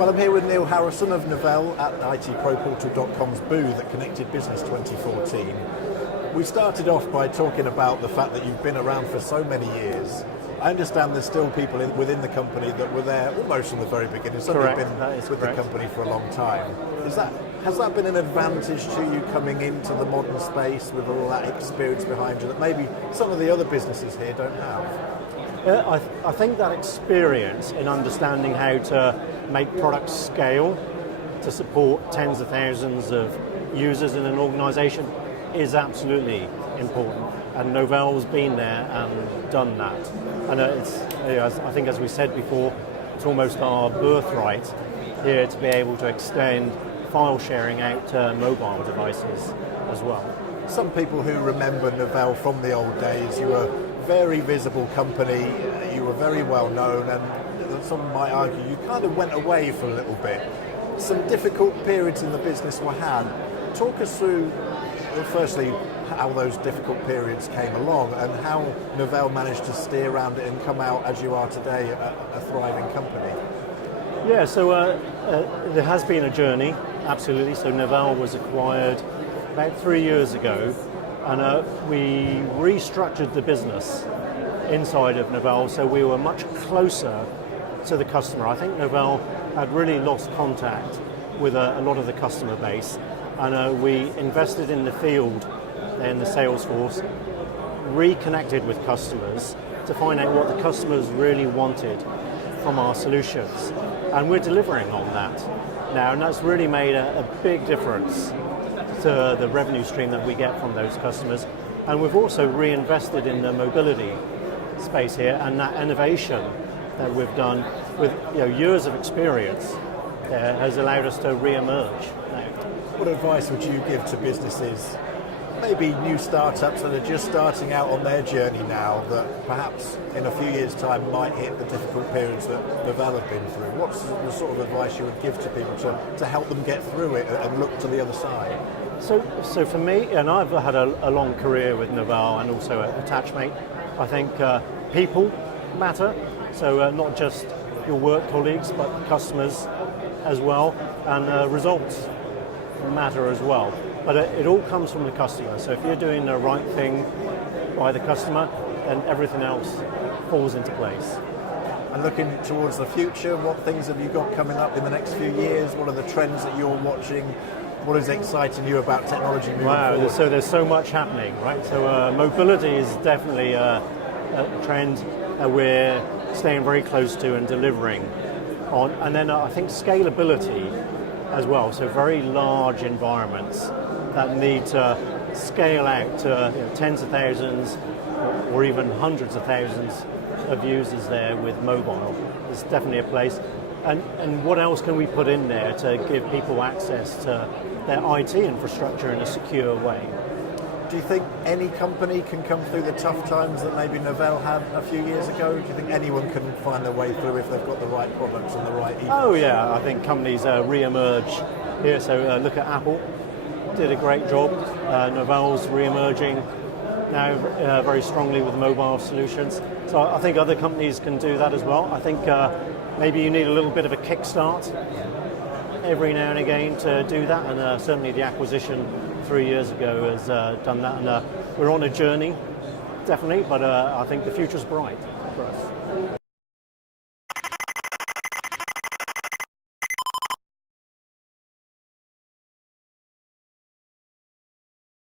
Well, I'm here with Neil Harrison of Novell at ITProPortal.com's booth at Connected Business 2014. We started off by talking about the fact that you've been around for so many years. I understand there's still people within the company that were there almost from the very beginning. Some have been with the company for a long time. Has that been an advantage to you coming into the modern space with all that experience behind you that maybe some of the other businesses here don't have? I think that experience in understanding how to make products scale to support tens of thousands of users in an organization is absolutely important. And Novell's been there and done that. And I think, as we said before, it's almost our birthright here to be able to extend file sharing out to mobile devices as well. Some people who remember Novell from the old days, you were a very visible company, you were very well known, and some might argue you kind of went away for a little bit. Some difficult periods in the business were had. Talk us through, firstly, how those difficult periods came along and how Novell managed to steer around it and come out as you are today, a thriving company. Yeah, so there has been a journey, absolutely. So Novell was acquired about 3 years ago, and we restructured the business inside of Novell, so we were much closer to the customer. I think Novell had really lost contact with a lot of the customer base, and we invested in the field and the sales force, reconnected with customers to find out what the customers really wanted from our solutions. And we're delivering on that now, and that's really made a big difference to the revenue stream that we get from those customers. And we've also reinvested in the mobility space here, and that innovation that we've done with years of experience has allowed us to re-emerge now. What advice would you give to businesses, maybe new startups that are just starting out on their journey now, that perhaps in a few years' time might hit the difficult periods that Novell have been through? What's the sort of advice you would give to people to help them get through it and look to the other side? So for me, and I've had a long career with Novell and also at Attachmate, I think people matter, so not just your work colleagues, but customers as well, and results matter as well. But it all comes from the customer, so if you're doing the right thing by the customer, then everything else falls into place. And looking towards the future, what things have you got coming up in the next few years? What are the trends that you're watching? What is exciting you about technology moving forward? So there's so much happening, right? So mobility is definitely a trend we're staying very close to and delivering on. And then I think scalability as well, so very large environments that need to scale out to tens of thousands or even hundreds of thousands of users there with mobile. It's definitely a place. And what else can we put in there to give people access to their IT infrastructure in a secure way? Do you think any company can come through the tough times that maybe Novell had a few years ago? Do you think anyone can find their way through if they've got the right products and the right ethos? Oh yeah, I think companies re-emerge here. So look at Apple, did a great job. Novell's re-emerging now very strongly with mobile solutions. So I think other companies can do that as well. I think maybe you need a little bit of a kickstart every now and again to do that, and certainly the acquisition 3 years ago has done that, and we're on a journey, definitely, but I think the future's bright for us.